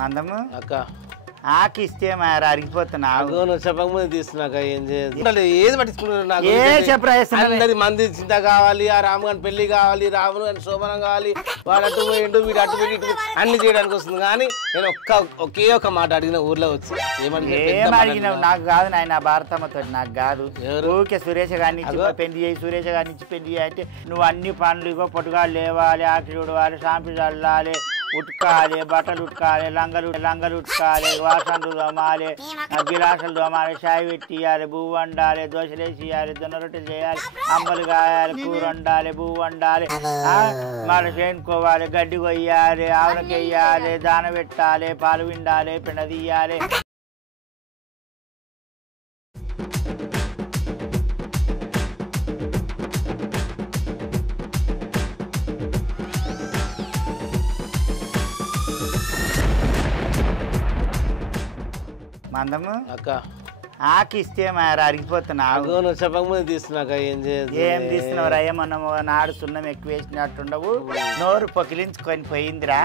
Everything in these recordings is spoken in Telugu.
మందము అక్క ఆకిస్తే మరి అరిగిపోతున్నా చెప్పకముందు తీస్తున్నాక ఏం చేయాలి ఏది పట్టించుకుంటున్నారు ఏ చెప్పరా అందరి మంది చింత కావాలి ఆ రాము గాని పెళ్లి కావాలి రాములు గాని శోభనం కావాలి వాడు అటు పోయిండు వీడు అటు పోయి ఇటు అన్ని చేయడానికి వస్తుంది కానీ నేను ఒకే ఒక మాట అడిగిన ఊర్లో వచ్చి ఏమడిగినావు నాకు కాదు నాయన భారతమ్మతో నాకు కాదు ఊరికే సురేష్ గారిని పెళ్లి చేయి సురేష్ గారిని పెళ్లి చేయి అంటే నువ్వు అన్ని పనులు ఇగో పొట్టుగా లేవాలి ఆకిలి ఉడవాలి షాంపూ చల్లాలి ఉతకాలి బట్టలు ఉతకాలి లంగలు ఉతకాలి వాసనలు దోమాలి గిలాసులు దోమాలి చాయ్ పెట్టియాలి పువ్వు వండాలి దోశలు వేసి ఇవ్వాలి జొన్న రొట్టెలు చేయాలి అమ్మలు కాయాలి కూర వండాలి పువ్వు వండాలి మళ్ళీ చేనుకోవాలి గడ్డి కొయ్యాలి ఆవులకి వేయాలి దాన పెట్టాలి పాలు విండాలి పెండ తీయాలి మందము అక్క ఆకిస్తే మరి అరిగిపోతున్నా చెప్పకముందు తీస్తున్నాక ఏం చేయాలి ఏం తీస్తున్నావు ఏమన్నా నాడు సున్నం ఎక్కువ వేసినట్టుండవు నోరు పొకిలించుకొని పోయిందిరా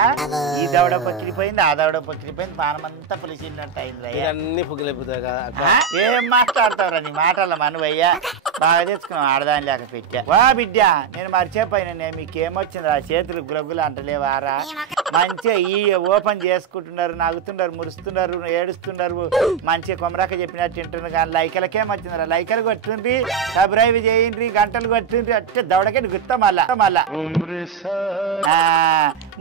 ఈ దవడ పొక్కిలిపోయింది ఆ దవడ పొక్కిలిపోయింది పానమంతా పులిసినట్టు అయింది అన్ని పొగిలిపోతాయి ఏం మాట్లాడతావురా నీ మాటల మనవయ్యా బాగా తెచ్చుకున్నావు ఆడదాని లేక పెట్టా వా బిడ్డ నేను మర్చిపోయినా మీకేమొచ్చింది ఆ చేతులు గులగులు అంటలేవారా మంచిగా ఈ ఓపెన్ చేసుకుంటున్నారు నవ్వుతున్నారు మురుస్తున్నారు ఏడుస్తున్నారు మంచిగా కొమరాక చెప్పినట్టు తింటున్నారు కానీ లైకలకేం వచ్చిందిరా లైకలు కొట్టుండ్రి సబ్స్క్రైబ్ చేయండి గంటలు కొట్టుండ్రి అంటే దవడకెళ్ళి గుర్తా మళ్ళా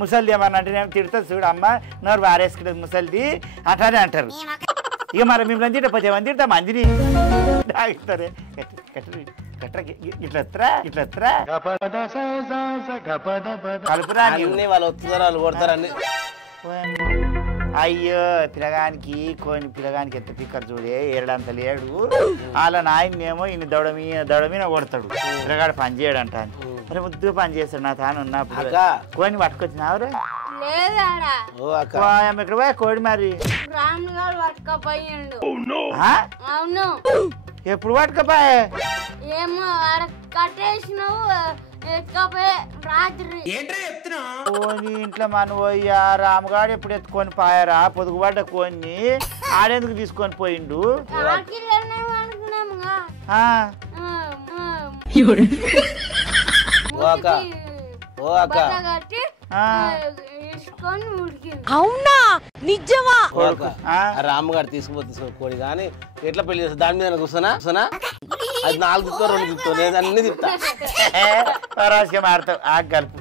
ముసలిది ఏమన్నా అంటే నేను తిడుతుంది చూడు అమ్మ నోరు వారేసుకుంటుంది ముసలిది అట్లానే అంటారు ఇక మరి మిమ్మల్ని తిట్టపోతే ఏమని తిడతా మందిని తాగుతారే వాళ్ళు వస్తున్నారు కొడతారని అయ్యో పిల్లగానికి పిల్లగానికి ఎంత పిక్కర్ చూడే ఏడంత లేడు వాళ్ళ నాయనేమో ఈయన దౌడ మీద కొడతాడు పిల్లగాడు పని చేయడంట మరి ముద్దు పని చేస్తాడు నా తాను ఉన్నప్పుడు కోని పట్టుకొచ్చినావురా ఇక్కడ పోయా కోడి మరి ఎప్పుడు పట్టుకపోయా ఏమో కట్టేసినావు రాత్రి ఇంట్లో మన పోయా రామగాడు ఎప్పుడు ఎత్తుకొని పోయారా పొదుగుబడ్డ కోన్ని ఆడేందుకు తీసుకొని పోయిండు అవునా నిజమా రామగారు తీసుకుపోతే కోడి కానీ ఎట్లా పెళ్లి చేస్తా దాని మీద కూర్చున్నా అది 4 తిప్పుతో 2 తిప్పుతో లేదా అన్ని తిప్పుతా మాడతావు కలుపు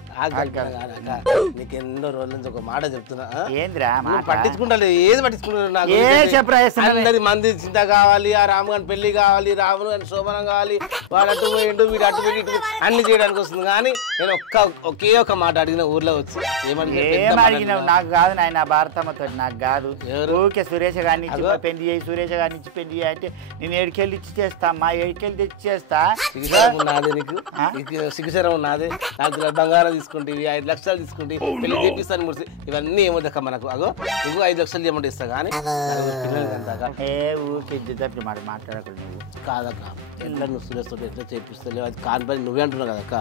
నీకు ఎన్నో రోజుల నుంచి ఒక మాట చెప్తున్నా ఏంద్రా పట్టించుకుంటా ఏది పట్టించుకుంటా అందరి మంది చింత కావాలి ఆ రాము గాని పెళ్లి కావాలి రాములు గాని శోభనం కావాలి వాడు అటు పోయిండు వీడు అటు పోయి ఇటు అన్ని చేయడానికి వస్తుంది కానీ నేను ఒకే ఒక మాట అడిగిన ఊర్లో వచ్చి ఏమడిగినావు నాకు కాదు నాయన భారతమ్మతో నాకు కాదు ఊరికే సురేష్ గారిని పెళ్లి చేయి సురేష్ గారిని ఇచ్చి పెళ్లి చేయి అంటే నేను ఏడుకెళ్ళి ఇచ్చి చేస్తా అమ్మా ఏడుకెళ్ళి తెచ్చి చేస్తా ఉన్నది నీకు సిగ్గుచరం ఉన్నది 4 తులాల బంగారం తీసుకుంటే 5 లక్షలు తీసుకుంటే పెళ్లి చేపిస్తాను ముడిసి ఇవన్నీ ఏమొద్దక్క మనకు అగో ఇంకో 5 లక్షలు ఏమంటే ఇస్తా కానీ మాట్లాడకూడదు నువ్వు కాదక్క ఎట్లా నువ్వు సురేష్తో ఎట్లా చేపిస్తలేవు అది కాని పని నువ్వే అంటున్నావు కదక్క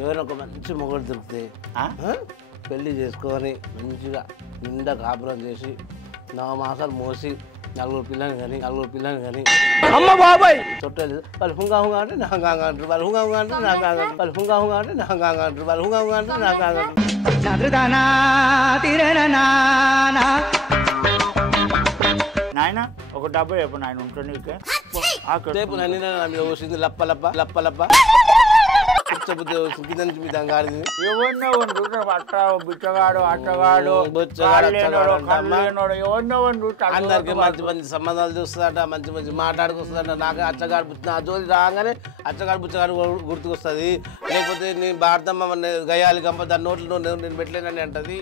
ఎవరైనా ఒక మంచి మొగడు దొరికితే పెళ్లి చేసుకొని మంచిగా నిండా కాపురం చేసి 9 మాసాలు మోసి 4 పిల్లని కానీ అమ్మ బాబాయ్ చుట్టాలు వాళ్ళు హుంగా అంటే నా గాంగా అంటారు వాళ్ళు హుంగా అంటే నా గాంగా వాళ్ళు హుంగా అంటే నా గాంగా అంటారు వాళ్ళు హుంగా అంటే నా గాంగా నాయన ఒక డబ్బు రేపు నాయన ఉంటుంది రేపు నన్ను వచ్చింది లప్ప లప్ప లప్ప లప్ప బిచ్చగాడు అట్టగాడు అందరికి మంచి మంచి సంబంధాలు చూస్తుందట మంచి మంచి మాట్లాడుకొస్తుందట నాకు అచ్చగాడు బుచ్చిన ఆ జోలి రాగానే అచ్చగాడు బుచ్చగాడు గుర్తుకొస్తుంది లేకపోతే నేను భారతమ్మ గయాలి గంప దాని నోట్లో నేను పెట్టలేనని అంటది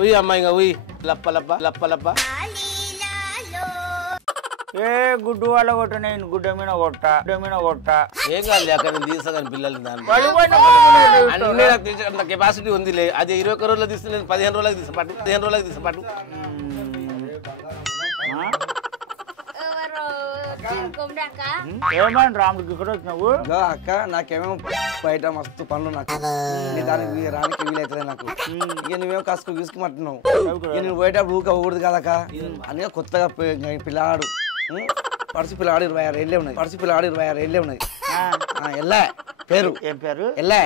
ఉయ్ అమ్మ ఇంకా ఉయ్ లప్ప లప్ప లప్ప లప్ప ఏ గుడ్డు వాళ్ళ కొట్ట నేను గుడ్డ మీద కొట్ట ఏం కాదు అక్కడ నేను తీస్తాను పిల్లలు అన్ని కెపాసిటీ ఉంది అది 21 రోజులు తీస్తే నేను 15 రోజులకు తీసపాటు ఏమని రాముడికి ఇక్కడ వచ్చినావు? అక్క నాకేమో బయట మస్తు పనులు నాకు దానికి రానికి వీలవుతుంది నాకు. ఇక నువ్వేమో కసుకు గీసుకుమంటున్నావు. ఇక నువ్వు పోయేటప్పుడు ఊక పోకూడదు కదక్క. అందుకే కొత్తగా పిల్లాడు పడుచు పిల్లాడు 26 ఏళ్ళే ఉన్నాయి. పడుచు పిల్లాడు 26 ఏళ్ళే ఉన్నాయి. ఎల్లా పేరు ఏం పేరు? ఎల్లా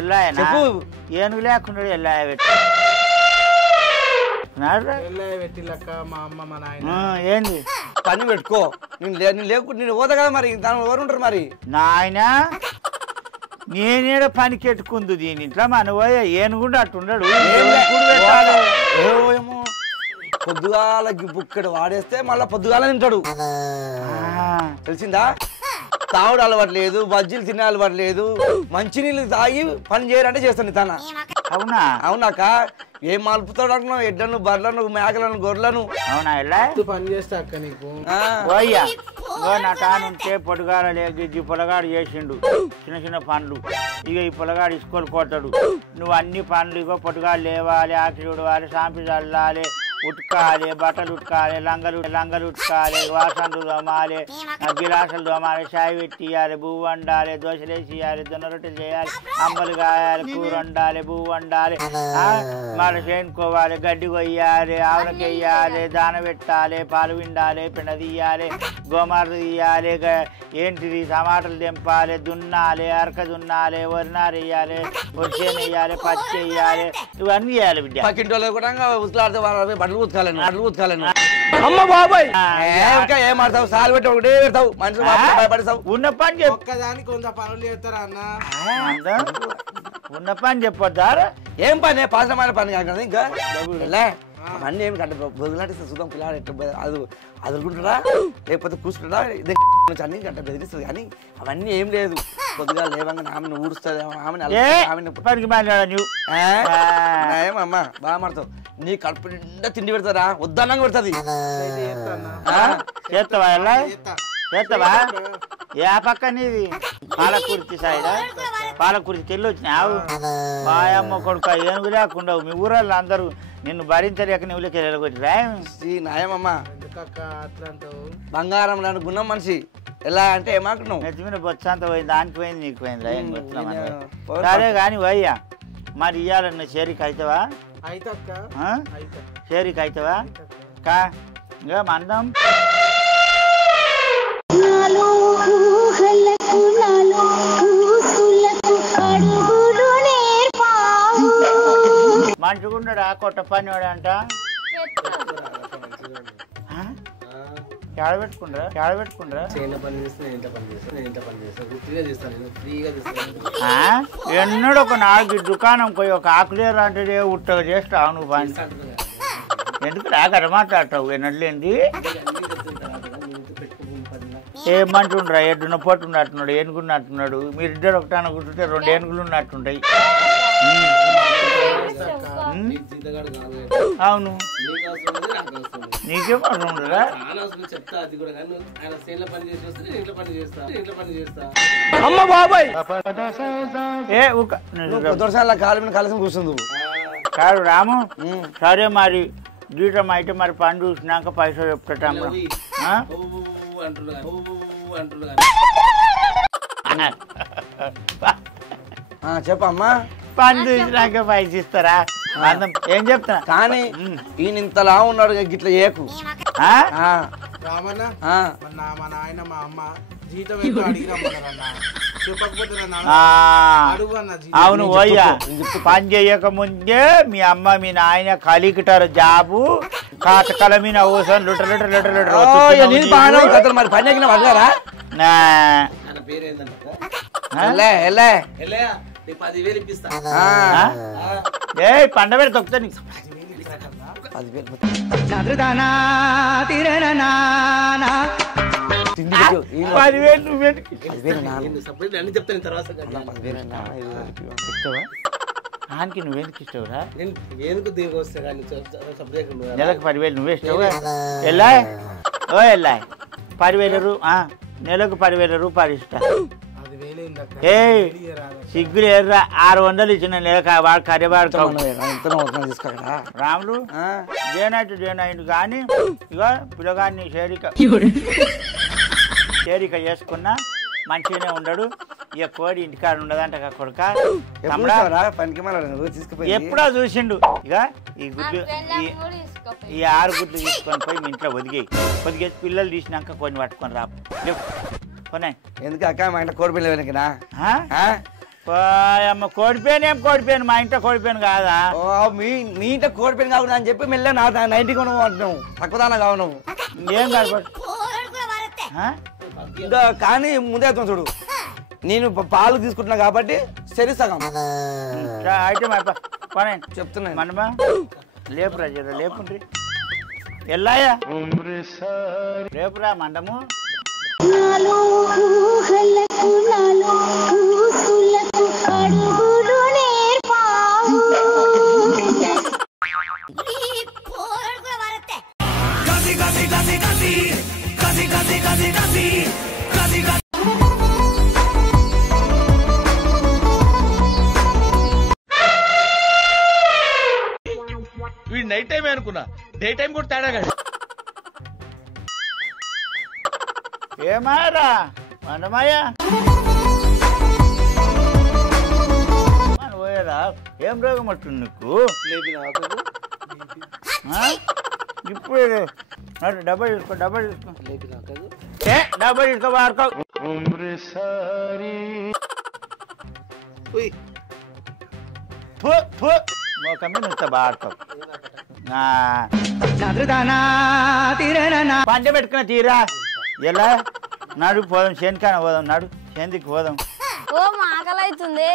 ఎల్లాయ చెప్పు. ఏనుగు లేకుండా ఎల్లాయ పెట్టి ఏంది పని పెట్టుకో. నేను లేకుండా నేను పోతా కదా మరి దాని ఎవరు ఉంటారు మరి? నాయన నేనేడ పనికి ఎట్టుకుంది దీని ఇంట్లో మన పోయే ఏనుగుండు అట్టుండడు. ఏమో పొద్దుగాల బుక్కడు వాడేస్తే మళ్ళా పొద్దుగాల తింటాడు. తెలిసిందా? తాగుడు అలవాటు లేదు, బజ్జీలు తినే అలవాటు లేదు. మంచినీళ్ళు తాగి పని చేయాలంటే చేస్తాను తన. అవునా? అవునాక ఏం మలుపుతాడు అంటున్నావు? ఎడ్లను, బర్లను, మేకలను, గొర్రెలను. అవునా? ఎలా పని చేస్తా అక్క నీకు పోయ్యా నా తానుంటే పొడుగాల లేచి పొలగాడు చేసిండు చిన్న చిన్న పనులు. ఇక ఈ పొలగాడు ఇసుకొని కొట్టాడు. నువ్వు అన్ని పనులు ఇగో పొడుగాలు లేవాలి, ఆకిలి ఉడవాలి, సాంపి చల్లాలి, ఉతకాలి, బట్టలు ఉతకాలి, లంగలు ఉతకాలి, వాసనలు దోమాలి, గిలాసులు దోమాలి, చాయ్ పెట్టియాలి, పువ్వు వండాలి, దోశలు వేసి ఇవ్వాలి, జొన్న రొట్టెలు చేయాలి, అంబలు కాయాలి, కూర వండాలి, పువ్వు వండాలి, మళ్ళీ చేనుకోవాలి, గడ్డి కొయ్యాలి, ఆవులకి వేయాలి, దాన పెట్టాలి, పాలు విండాలి, పిండ తీయాలి, గోమార తీయాలి, ఏంటిది టమాటాలు తెంపాలి, దున్నాలి, అరక దున్నాలి, వరినారు వేయాలి, వరిసేను వేయాలి, పచ్చి వేయాలి, ఇవన్నీ చేయాలి బిడ్డ. పక్కింటి కూడా ఉతలాడితే బట్టలు ఉతకాలను. అమ్మ బాబాయ్ ఏం ఆడతావు? సాలు పెట్టి ఒకటే పెడతావు. మనుషులు భయపడతావు. ఉన్న పని ఒక్కదానికి కొంత పనులు చేస్తారా అన్న? ఉన్న పని చెప్పొద్దా? ఏం పని? పాసమైన పని కాదు ఇంకా అవన్నీ ఏమి కంటే బొగులాంటి చూద్దాం. పిల్లాడు ఎట్లా అది అదురుకుంటాడా లేకపోతే కూర్చుంటాడా అన్ని గంట బెదిరిస్తుంది. కానీ అవన్నీ ఏం లేదు. కొద్దిగా లేవంగా ఆమెను ఊడుస్తుంది. ఏమమ్మా బాగా మాడతావు. నీ కడుపు నిండా తిండి పెడతారా? వద్దన్నంగా పెడుతుంది. చేస్తావా? ఎలా చేస్తావా? ఏ పక్క నీది? పాలకుర్తి సైడ్ పాలకుర్తికి వెళ్ళి వచ్చినావు. మాయమ్మ కొడుకు ఏనుగు లేకుండావు. మీ ఊరల్లో అందరూ నిన్ను భరించలేక నువ్వులకి వెళ్ళగొట్టిరా? నాయమమ్మా బంగారం లాంటి గుణం మనిషి. ఎలా అంటే ఏమంటున్నావు? నెత్తి మీద బొచ్చంత పోయింది, దానికి పోయింది, నీకు పోయింది. సరే కానీ పోయ్యా మరి ఇయ్యాలన్న చేరికి అవుతావా? చేరికి అవుతావా? కా ఇంకా మందం మంచిగుండడా కొట్ట పని వాడంట? పెట్టుకుండ్రా ఎన్నడూ ఒక 4 దుకాణం పోయి ఒక ఆకులేరు అంటే ఉట్టగా చేస్తావు నువ్వు పని. ఎందుకు రాకడ మాట్లాడతావు? ఎన్నట్లేంది ఏమంటుండ్రా? ఎడ్డున పొట్టున్నట్టున్నాడు, ఏనుగున్నట్టున్నాడు. మీరిద్దరు ఒకటాన కూర్చుంటే 2 ఏనుగులు ఉన్నట్టుంటాయి. అవును నీకేం అవసరం ఉండదా? అమ్మ బాబాయ్ కాలు కలిసి కూర్చుంది కాదు రాము. సరే మరి జీతం అయితే మరి పని చూసినాక పైసలు చెప్తా. చెప్పమ్మా. పని చూసినాక పైసలు ఇస్తారా? ఏం చెప్తా కానీ ఈయన ఇంతలా ఉన్నాడు గిట్లా చేయకు. మా నాయన మా అమ్మ జీతం ఎంతో అడిగిరమ్మన్నారన్న. అవును పోయ్యా పని చేయక ముందే మీ అమ్మ మీ నాయన కలిగిటారు జాబు కాటకల మీద అవసరం లుటర్ మరి పని అడిగారా? ఏ పండబెడి తొక్కుతా నీకు 10,000 నువ్వు ఆనికి నువ్వెందుకు ఇస్తావురా? నెలకు 10,000 నువ్వే ఇస్తావు. ఎలా ఓ ఎలా 10,000 నెలకు 10,000 రూపాయలు ఇస్తా. ఏ సిగ్గులు ఎర్రా 600 ఇచ్చిన నెలకు వాడు కర్రెవాడు రాములు జేనైట్ కానీ ఇక పిల్లగాన్ని చేరిక చేరిక చేసుకున్నా మంచిగానే ఉండడు. ఇక కోడి ఇంటికాడ ఉండదంట కొడుక. ఎప్పుడో చూసిండు. ఇక ఈ గుడ్లు ఈ 6 గుడ్లు తీసుకొని పోయి మీ ఇంట్లో ఒదిగేసి పిల్లలు తీసినాక కొన్ని పట్టుకొని రా కొనే. ఎందుకు అక్క మా ఇంట్లో కోడి పిల్లలకి అమ్మ కోడిపోయాను. ఏం కోడిపోయాను? మా ఇంట్లో కోడిపోయాను కాదా? మీ ఇంట్లో కోడిపోయాను కాకుండా అని చెప్పి మెల్ల నా 90 కొను అంటున్నావు. తక్కువదానా కావు నువ్వు. ఏం కాదు ఇంకా కానీ ముందే చూడు, నేను పాలు తీసుకుంటున్నా కాబట్టి సరి సగం అయితే చెప్తున్నా. మనమా లేపురా జర లేపుండ్రి. ఎల్లాయా రేపురా మండము. వీడు నైట్ టైం అనుకున్నా, డే టైం కూడా తేడా కాదు. ఏమారా మనమయ్యా పోయారా? ఏం రోగం పట్టుంది నీకు? ఇప్పుడు డబ్బా తీసుకో డబ్బా తీసుకో వాడుకో. మోకమ్మి నువ్వు బాడుకో. పంట పెట్టుకున్న తీరా. ఎలా నడు పోదాం, చేనుకాన పోదాం. నడు చేందికి పోదాం. ఆకలి అవుతుంది.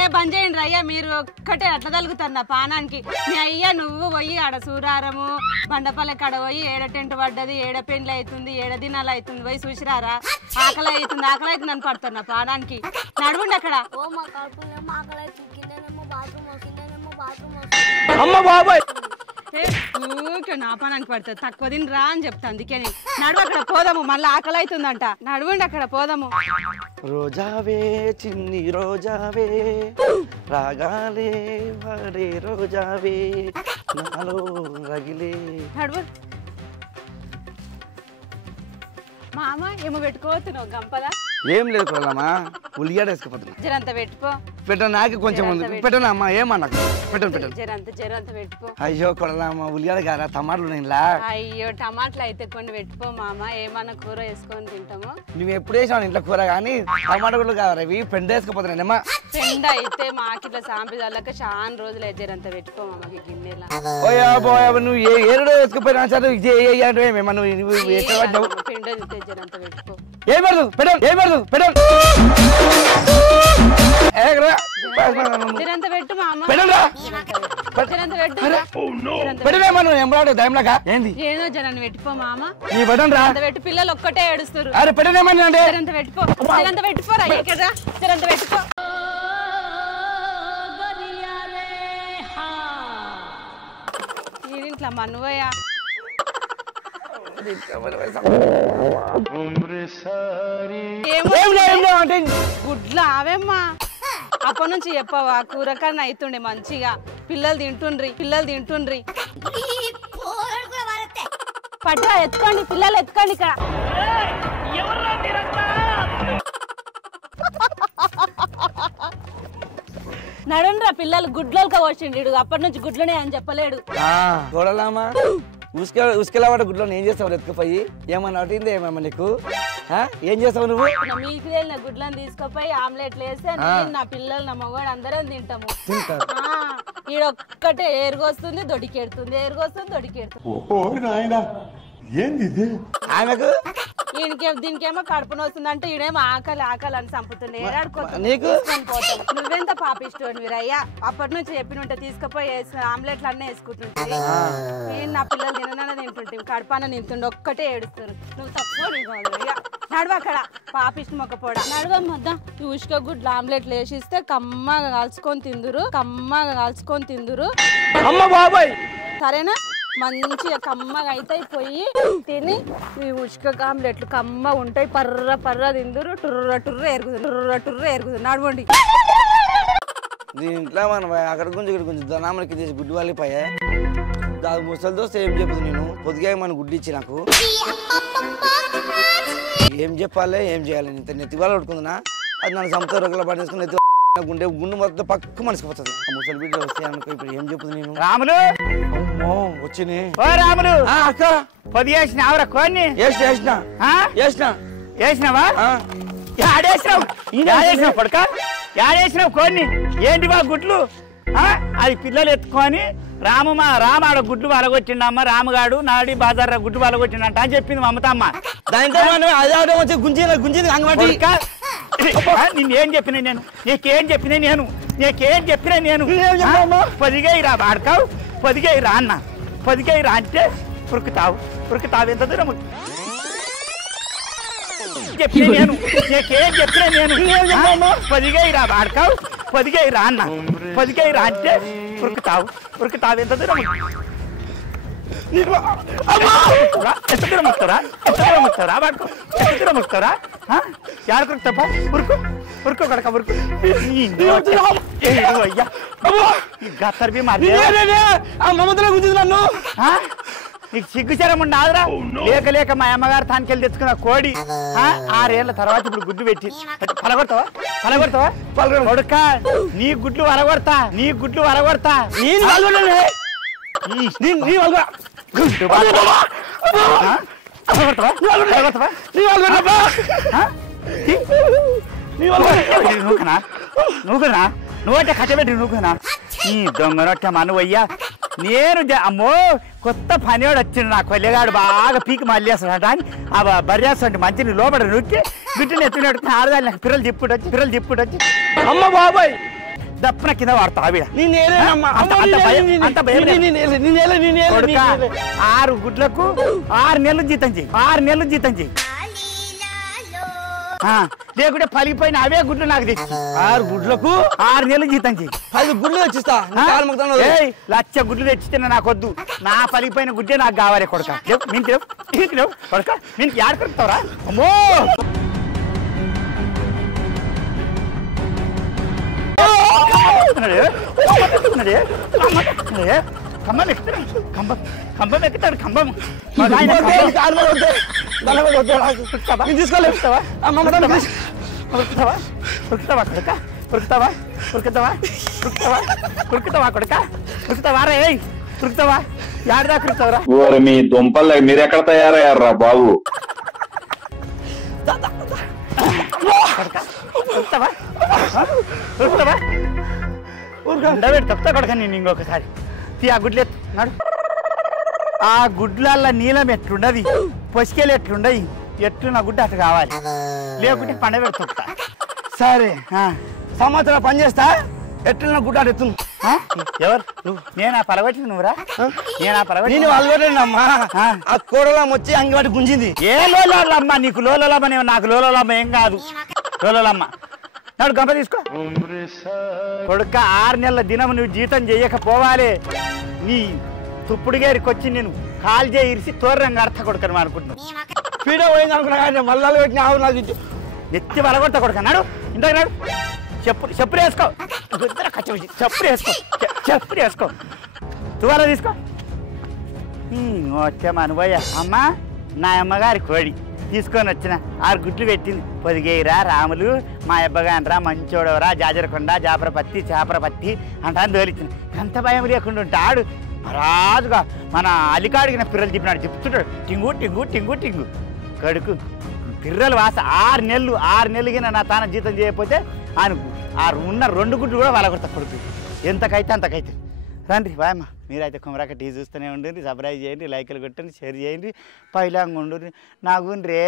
ఏ బంద్ చేయండి అయ్యా, మీరు ఒక్కటే అట్లా తలుగుతారు నా పానానికి. మీ అయ్యా నువ్వు పోయి ఆడ సూరారము బండపల్లె కాడ పోయి ఏడ టెంట్ పడ్డది, ఏడ పెండ్లి అవుతుంది, ఏడ దినాలు అవుతుంది పోయి చూసిరారా? ఆకలి అవుతుంది అని పడతారు నా పానానికి. నడవండి అక్కడ. ఊకే నా పానానికి పడుతుంది. తక్కువ తిని రా అని చెప్తా. అందుకని నడువు అక్కడ పోదాము. మళ్ళీ ఆకలి అవుతుందంట. నడవండి అక్కడ పోదాము. రోజావే చిన్ని రోజావే రాగాలే వాడే రోజావే నాలో రగిలే. నడువు. మామ ఏమో పెట్టుకోవద్దు గంపలా. ఏం లేదు కొల్లమ్మా, ఉల్లిగడ్డ వేసుకుపోతున్నా. జరంత పెట్టుకో. పెట్టను, నాకు కొంచెం ఉంది. పెట్టను అమ్మా, ఏమన్నా పెట్టను. జరంత పెట్టుకో. అయ్యో కొడలమ్మా, ఉల్లిగడ్డ కాదా టమాటాలు ఉన్నాయి. అయ్యో టమాటాలు అయితే కొన్ని పెట్టుకో మామ. ఏమన్నా కూర వేసుకొని తింటాము. నువ్వు ఎప్పుడు వేసావు ఇంట్లో కూర? కానీ టమాటా కూడా కాదు, అవి పెండ వేసుకుపోతున్నామ్మా. పెండ అయితే మాకిట్లా సాంపి చల్లక చాలా రోజులు జరంత పెట్టుకో మామకి గిన్నెలా. నువ్వు ఏడు వేసుకుపోయినా సరే పెండ జరంత పెట్టుకో. ఏం పడదు పెట్టండి, ఏం పడదు పెట్టండి. జరంత పెట్టు మామ. ఏదో జనాన్ని పెట్టుకో మామ. పెట్టు. పిల్లలు ఒక్కటే ఏడుస్తారు. జరంత పెట్టుకో. జరంత పెట్టుకోరా కదా. జరంత పెట్టుకో. ఇంట్లో మనువయ్యా గుడ్లు ఆవేమ్మా. అప్పటి నుంచి చెప్పవా? కూరకన్నా అవుతుండే మంచిగా. పిల్లలు తింటుండ్రి. పట్రా ఎత్తుకోండి, పిల్లలు ఎత్తుకోండి ఇక్కడ. నడుండ్రా పిల్లలు. గుడ్లోకి వచ్చిండు. అప్పటి నుంచి గుడ్లనే అని చెప్పలేడు. చూడాలమ్మా, ఉసుకెలా వాడు గుడ్లో ఏం చేస్తావు? ఎత్తుకుపోయి ఏమన్నా అటింది ఏమమ్మా నీకు? ఏం చేస్తావు నువ్వు? మీకు నా గుడ్లను తీసుకుపోయి ఆమ్లెట్లు వేస్తే నా పిల్లలు నా మగవాడు అందరం తింటాము. ఈడొక్కటే ఏరుగొస్తుంది దొడికెడుతుంది, ఆమెకు దీనికేమో కడుపున వస్తుంది అంటే ఈడేమో ఆకలి అని చంపుతుంది. పోతాం. నువ్వెంత పాపిస్తోండి వీరయ్యా. అప్పటి నుంచి చెప్పిన తీసుకుపోయి ఆమ్లెట్లు అన్నీ వేసుకుంటుంటే నేను నా పిల్లలు తింటుంటే కడుపాన నింటుండే ఒక్కటే ఏడుస్తారు. నువ్వు తక్కువ నడువ అక్కడ పాపిష్టి మొక్కపోడా. నడువమ్మద్దా. ఈ ఉష్క గుడ్లు ఆమ్లెట్లు వేసిస్తే కమ్మగా కాల్చుకొని తిందురు. సరేనా? మంచిగా కమ్మగా అయితే పోయి తిని ఈ ఉష్క ఆమ్లెట్లు కమ్మ ఉంటాయి. పర్ర తిందురు. టుర్ర ఎరుగుదు. నడవండి. దీంట్లో మనం అక్కడ కొంచెం దనామలకి చేసి గుడ్డు వాళ్ళిపోయా. దాని ముసలి దోస్తే ఏం చెప్తుంది? నేను పొద్దుగా మన గుడ్డు ఇచ్చి నాకు ఏం చెప్పాలి ఏం చేయాలి ఇంత నెత్తి వాళ్ళు పడుకుందా అది నన్ను సంవత్సరం రొక్కల పడి వేసుకుని నెత్తి గుండె గుండు మొత్తం పక్క మనసుకు పోతుంది ముసలి బిడ్డ వస్తే అనుకో ఇప్పుడు ఏం చెప్పుతుంది నేను రాములు అమ్మో వచ్చినాయి ఓ రాములు అక్క పొది వేసినావురా కొన్ని వేసినావా యాడేసినావు కొడుక యాడేసినావు కొన్ని ఏంటి బా గుడ్లు అది పిల్లలు ఎత్తుకొని రామాడ గుడ్లు వలగొచ్చిండమ్మ రామగాడు నాడి బాజార్ గుడ్లు వలగొచ్చిండంట అని చెప్పింది మా అమ్మతమ్మ దాంతో గుంజింది అంగడి నేనేం చెప్పినా నేను నీకేం చెప్పినా నేను పొదిగేయి రా వాడకావు పొదిగేయి రా అన్న పొదిగేయి రా అంటే ఉరుకుతావు ఎంత దూరం చెప్పినా నేను నీకేం చెప్పినా నేను పొదిగేయి రా వాడకావు పొదిగేయి రా అన్న పొదిగేయి రా అంటే ఉరుకుతావు ఎంత దూరం ఎంత దూరం వస్తారా వాడుకో ఎంత దూరం వస్తారా యాడకురుకుతావా ఉరుకు కడక ఉరుకు అయ్యా గత్తర్ బి మారి నన్ను నీకు సిగ్గుచరం ఉండదురా లేక మా అమ్మగారు తానికెళ్ళి తెచ్చుకున్న కోడి 6 ఏళ్ల తర్వాత ఇప్పుడు గుడ్డు పెట్టి పలగొడతావా కొడుక నీ గుడ్లు వలగొడతా నువ్వంటే కట్టబెట్టి నువ్వుకునా నీ దొంగనొట్ట మనవయ్యా నేను అమ్మో కొత్త పనివాడు వచ్చిండు నా కొల్లెగాడు బాగా పీకి మళ్ళేస్తాడు అని ఆ బర్రేస్తాడు మంచిని లోపల నొక్కి బిడ్డను ఎత్తుకుని ఆడదాన్ని నాకు పిల్లలు తిప్పుడొచ్చి అమ్మ బాబాయ్ దప్పున కింద వాడతా ఆవిడ 6 గుడ్లకు 6 నెలలు జీతం చెయ్యి లేకుంటే పలిగిపోయిన అవే గుడ్లు నాకు తెచ్చి 6 గుడ్లకు 6 నెలలు జీతం చెయ్యి 10 గుడ్లు తెచ్చిస్తా 1,00,000 గుడ్లు తెచ్చితే నాకు వద్దు నా పలిగిపోయిన గుడ్డే నాకు కావాలి కొడుక కొడుక నేను యాడకొడుతావరా అమ్మో కంబం ఎక్కుతాడు మీ దుంపల్ మీరెక్కడ తయారయ్యారా బాబు తప్పుతా కొడక నేను ఇంకొకసారి ఆ గుడ్లు ఎత్తున్నాడు ఆ గుడ్లల్లో నీలం ఎట్లుండది పసికేలు ఎట్లుండయి ఎట్లు నా గుడ్డ అట్లా కావాలి లేకుంటే పండగ తొక్కుతా సరే సంవత్సరం పని చేస్తా ఎట్లా గుడ్డ ఎత్తు ఎవరు నువ్వు నేనా పలగొట్టింది నువ్వురా నేను అలవాటమ్మా ఆ కూరలం వచ్చి అంగివాటి గుంజింది ఏ లోలమ్మ నీకు లోలమ్మ నాకు లోలమ్మ ఏం కాదు లోలమ్మ నాడు గంప తీసుకో కొడుక 6 నెలల దినం నువ్వు జీతం చేయకపోవాలి నీ తుప్పుడు గారికి వచ్చి నేను కాల్ చేసి తోరంగా అర్థ కొడుకను అనుకుంటున్నాను పీడ పోయింది అనుకున్నా మళ్ళీ పెట్టిన ఆవు నాకు నెత్తి వలగొడతా కొడుక నాడు ఇంతకు నాడు చెప్పులు వేసుకో చెప్పులు వేసుకో తువాల తీసుకో వచ్చా అనుభయ్య అమ్మ నా అమ్మగారి కోడి తీసుకొని వచ్చిన 6 గుడ్లు పెట్టింది పొదిగేయిరా రాములు మా అబ్బగానరా మంచోడవరా జాజరకొండ జాపరపత్తి చేపరపత్తి అంటాను తోలిచ్చింది ఎంత భయం లేకుండా ఉంటాడు రాజుగా మన అలికాడిగిన పిర్రలు చెప్పినాడు చెప్తుంటాడు టింగు కడుకు పిర్రలు వాస 6 నెలలు కింద నా తాన జీతం చేయకపోతే ఆయన ఉన్న 2 గుడ్లు కూడా వాళ్ళకొడతా కొడుకు ఎంతకైతే అంతకైతే రండి బాయమ్మ మీరైతే కుమరాక టీ చూస్తూనే ఉండండి సబ్స్క్రైబ్ చేయండి లైక్లు కొట్టండి షేర్ చేయండి పైలాంగా ఉండండి నా గుండ్రే